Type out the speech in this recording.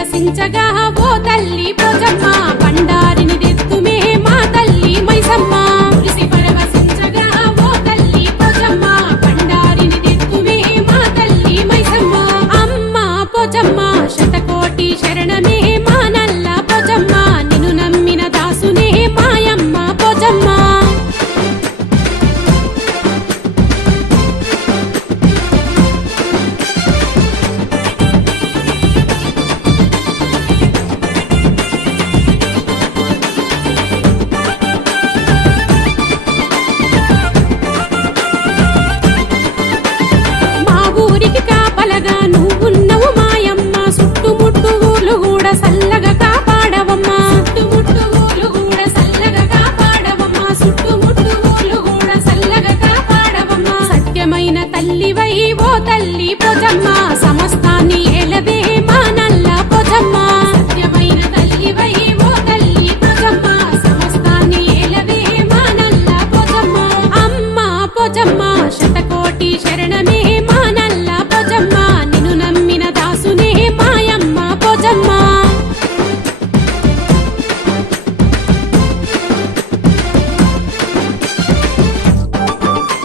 పరవశించగా ఓ తల్లి పోచమ్మ బండారిని తెత్తుమే మా తల్లి మైసమ్మ మురిసి పరవశించగా ఓ తల్లి పోచమ్మ బండారిని తెత్తుమే మా తల్లి మైసమ్మ అమ్మ పోచమ్మ శతకోటి శరణమే మా నల్ల పోచమ్మ నిన్ను నమ్మిన దాసునే మాయమ్మ పోచమ్మ తల్లివై